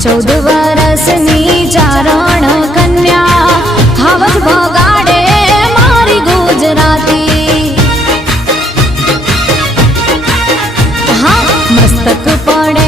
ચૌદ વરસની ચારણ કન્યા હાવજ ભગાડે મારી ગુજરાતી હા મસ્તક પડે